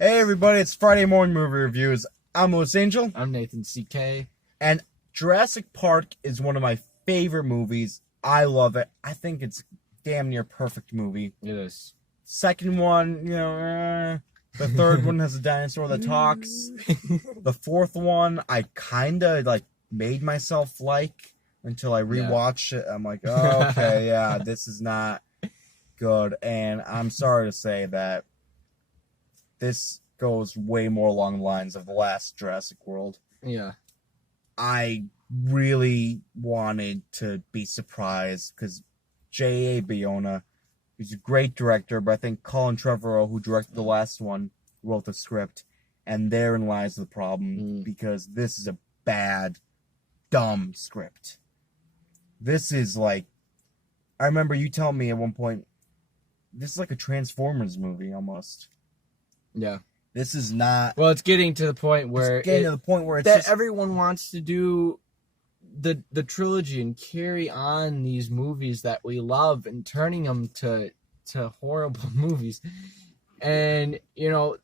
Hey everybody, it's Friday Morning Movie Reviews. I'm Louis Angel. I'm Nathan CK. And Jurassic Park is one of my favorite movies. I love it. I think it's damn near perfect movie. It is. Second one, the third one has a dinosaur that talks. The fourth one, I kinda made myself like until I rewatched it. I'm like, oh, okay, yeah, this is not good. And I'm sorry to say that this goes way more along the lines of the last Jurassic World. Yeah. I really wanted to be surprised because J.A. Bayona, who's a great director, but I think Colin Trevorrow, who directed the last one, wrote the script. And therein lies the problem, because this is a bad, dumb script. This is like... I remember you telling me at one point, this is like a Transformers movie, almost. Yeah. This is not... Well, it's getting to the point where... everyone wants to do the trilogy and carry on these movies that we love and turning them to horrible movies. And, you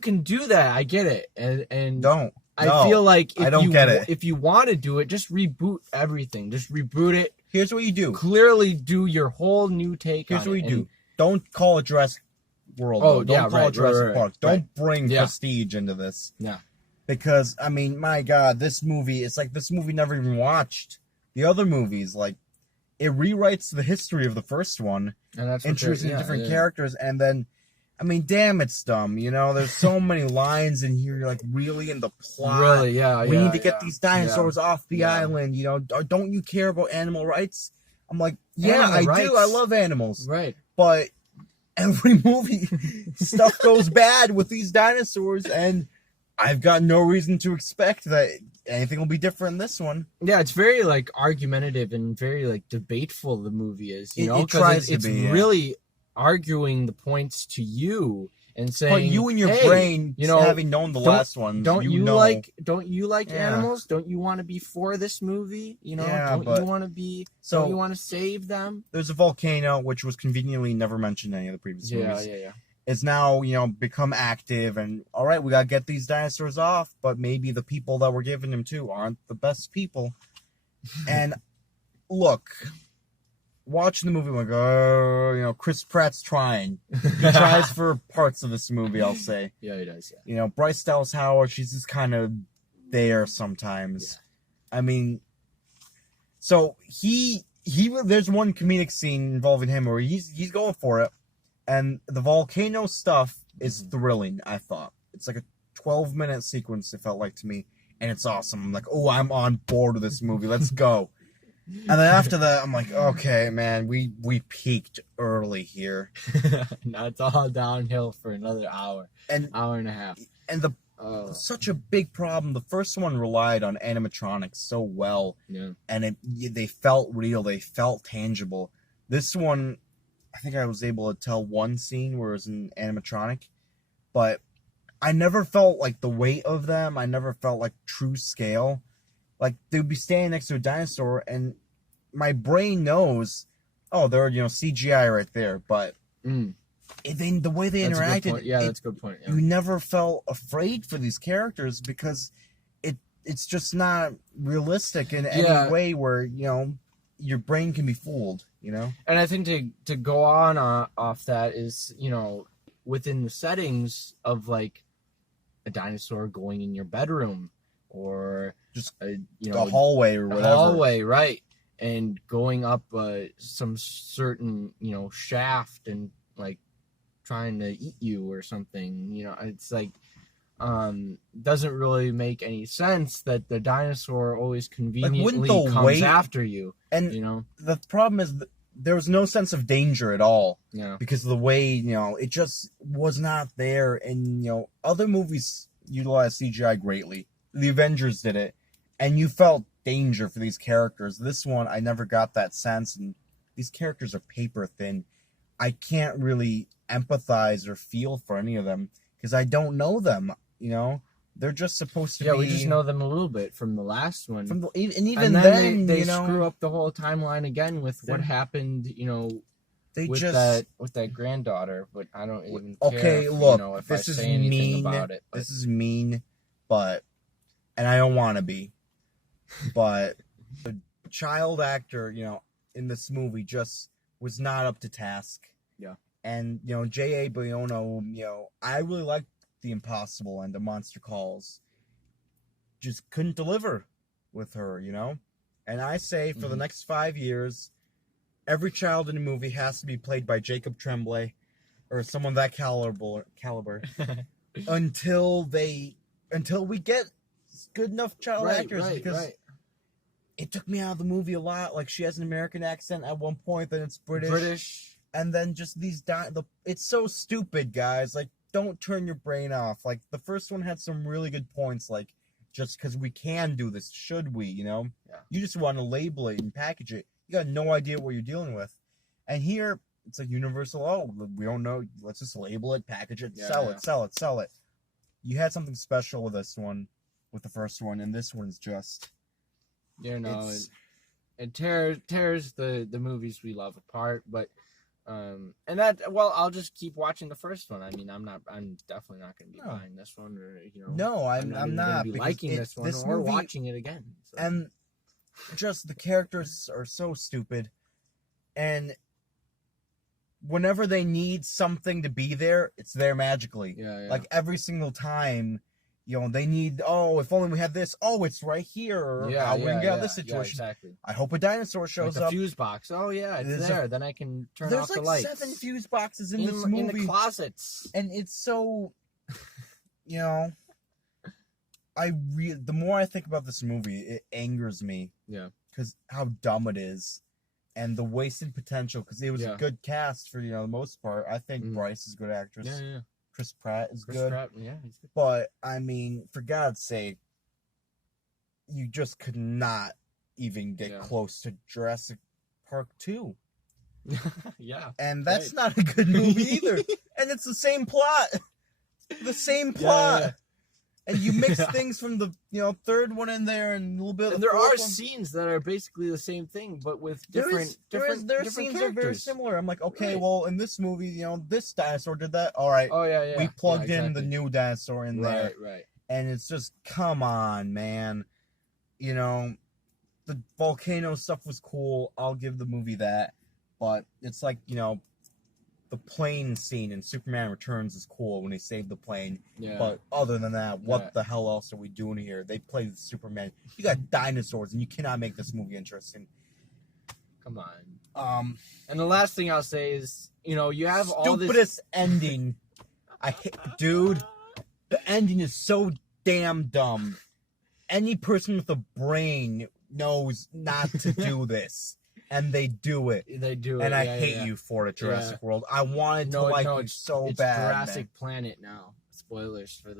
can do that. I get it. And don't. I feel like if you want to do it, just reboot everything. Just reboot it. Here's what you do. Clearly do your whole new take on it. Here's what you do. Don't call it Jurassic World. Oh, Don't call it Jurassic Park. Don't bring prestige into this. Yeah. Because, I mean, my God, this movie, it's like this movie never even watched the other movies. Like, it rewrites the history of the first one, and that's introducing different characters, and then, I mean, damn, it's dumb, There's so many lines in here, you're like, really in the plot. Really, yeah, we need to get these dinosaurs off the island, Don't you care about animal rights? I'm like, yeah, I do. I love animals. Right. But every movie, stuff goes bad with these dinosaurs, and I've got no reason to expect that anything will be different in this one. Yeah, it's very, argumentative and very, debateful, the movie is, It tries to it's be, really arguing the points to you and saying, but you and your brain, having known the last ones, don't you like animals? Don't you want to be for this movie? Don't you want to save them? There's a volcano, which was conveniently never mentioned in any of the previous movies. Yeah. It's now, become active, and all right, we gotta get these dinosaurs off, but maybe the people that we're giving them to aren't the best people. And look, watching the movie, I'm like, oh, Chris Pratt's trying. He tries for parts of this movie, I'll say. Yeah, he does, Bryce Dallas Howard, she's just kind of there sometimes. Yeah. I mean, so there's one comedic scene involving him where he's going for it. And the volcano stuff is thrilling, I thought. It's like a 12-minute sequence, it felt like to me. And it's awesome. I'm like, oh, I'm on board with this movie. Let's go. And then after that, I'm like, okay, man, we peaked early here. Now it's all downhill for another hour and a half. And such a big problem. The first one relied on animatronics so well. Yeah. And they felt real. They felt tangible. This one, I think I was able to tell one scene where it was an animatronic, but I never felt like the weight of them. I never felt like true scale. Like, they would be standing next to a dinosaur, and my brain knows, oh, they're, CGI right there, but the way they interacted, that's a good point. Yeah. You never felt afraid for these characters because it's just not realistic in any way where, your brain can be fooled, And I think to go on off that is, within the settings of, a dinosaur going in your bedroom or just a hallway or whatever. Hallway, right. And going up some certain, shaft and, trying to eat you or something, it's doesn't really make any sense that the dinosaur always conveniently comes after you. And the problem is there was no sense of danger at all. Yeah. Because of the way, it just was not there. And, other movies utilize CGI greatly. The Avengers did it. And you felt danger for these characters. This one, I never got that sense. And these characters are paper thin. I can't really empathize or feel for any of them because I don't know them. They're just supposed to be... Yeah, we just know them a little bit from the last one. And even then they screw up the whole timeline again with what happened, with that granddaughter, but I don't even care. Okay, if, look, if this I is say anything mean. about it. This is mean, but and I don't want to be, but the child actor, in this movie just was not up to task. Yeah. And J.A. Bayona, I really liked The Impossible and The Monster Calls. Just couldn't deliver with her, And I say for the next 5 years, every child in the movie has to be played by Jacob Tremblay or someone that caliber until we get good enough child actors. Because it took me out of the movie a lot. Like, she has an American accent at one point, then it's British. And then just these it's so stupid, guys. Like, don't turn your brain off. Like, the first one had some really good points, like, just because we can do this, should we, Yeah. You just want to label it and package it. You got no idea what you're dealing with. And here, it's like universal, we don't know, let's just label it, package it, sell it. You had something special with this one, with the first one, and this one's just... it tears the movies we love apart, but... I'll just keep watching the first one. I mean, I'm definitely not going to be buying this one, or No, I'm not be liking this one or movie, watching it again. So. And just the characters are so stupid, and whenever they need something to be there, it's there magically. Yeah. Like every single time, they need. Oh, if only we had this. Oh, it's right here. Or how we can get out of this situation. Yeah, exactly. I hope a dinosaur shows up. The fuse box. Oh yeah, it's there. Then I can turn off the lights. There's like 7 fuse boxes in this movie. In the closets. And it's so, the more I think about this movie, it angers me. Yeah. Because how dumb it is, and the wasted potential. Because it was a good cast for the most part. I think Bryce is a good actress. Yeah. Chris Pratt is good. Yeah, he's good. But, I mean, for God's sake, you just could not even get close to Jurassic Park 2. Yeah. And that's not a good movie either. And it's the same plot. Yeah. And you mix things from the third one in there and a little bit. And there are scenes that are basically the same thing, but with different scenes characters. Are very similar. I'm like, okay, well, in this movie, this dinosaur did that. All right. Oh yeah. We plugged in the new dinosaur in there. Right. And it's just, come on, man. The volcano stuff was cool. I'll give the movie that. But it's like, the plane scene in Superman Returns is cool when they save the plane. Yeah. But other than that, what the hell else are we doing here? They play with Superman. You got dinosaurs, and you cannot make this movie interesting. Come on. And the last thing I'll say is, you have all this... Stupidest ending. Dude, the ending is so damn dumb. Any person with a brain knows not to do this. And they do it. And I hate you for it, Jurassic World. I wanted to you so it's bad. Jurassic Planet now. Spoilers for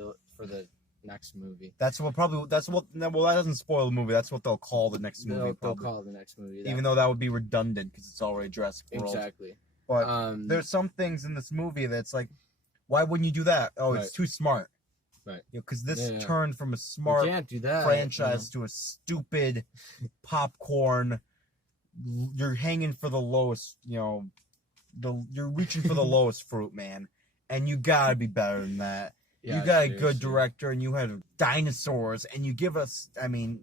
the next movie. That doesn't spoil the movie. That's what they'll call the next movie. They'll call the next movie. Even though that would be redundant because it's already Jurassic World. Exactly. But there's some things in this movie that's like, why wouldn't you do that? Oh, it's too smart. Right. Because this turned from a smart franchise to a stupid popcorn. You're hanging for the lowest, you're reaching for the lowest fruit, man. And you gotta be better than that. Yeah, you got a good director, and you had dinosaurs, and you give us, anything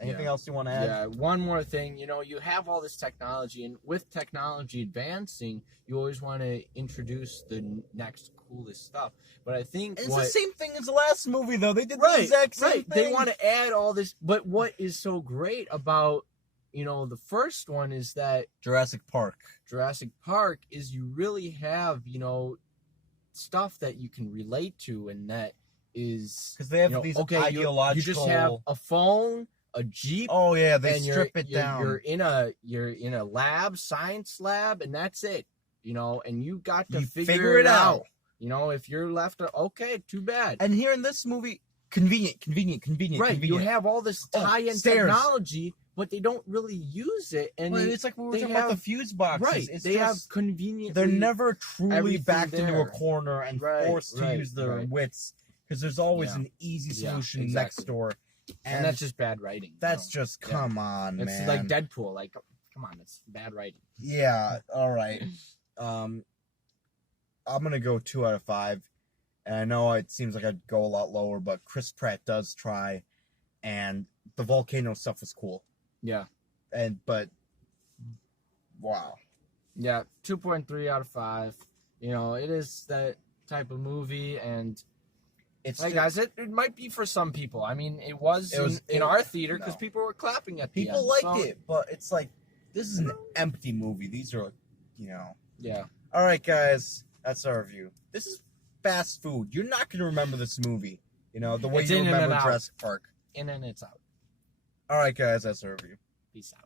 else you want to add? Yeah, one more thing. You have all this technology, and with technology advancing, you always want to introduce the next coolest stuff. But I think it's the same thing as the last movie, though. They did the exact same thing. They want to add all this, but what is so great about the first one is that Jurassic Park is you really have, stuff that you can relate to, and that is... Because they have these ideological... You just have a phone, a Jeep... Oh, yeah, they strip it down. You're in a science lab, and that's it, and you got to figure it out. If you're left... Okay, too bad. And here in this movie, convenient. Right, you have all this tie-in technology... But they don't really use it, and it's like we were talking about the fuse boxes. Right, it's they have conveniently. They're never truly backed into a corner and forced to use their wits, because there's always an easy solution next door, and that's just bad writing. That's just come on, man. It's like Deadpool. Like, come on, it's bad writing. Yeah, all right. I'm gonna go 2 out of 5. And I know it seems like I'd go a lot lower, but Chris Pratt does try, and the volcano stuff was cool. Yeah. But wow. Yeah, 2.3 out of 5. You know, it is that type of movie, and it's hey, guys, it might be for some people. I mean, it was in our theater because people were clapping at the end. People liked it, but it's like, this is an empty movie. These are, you know. Yeah. All right, guys, that's our review. This is fast food. You're not going to remember this movie, you know, the way you remember Jurassic Park. In and it's out. All right, guys, that's our review. Peace out.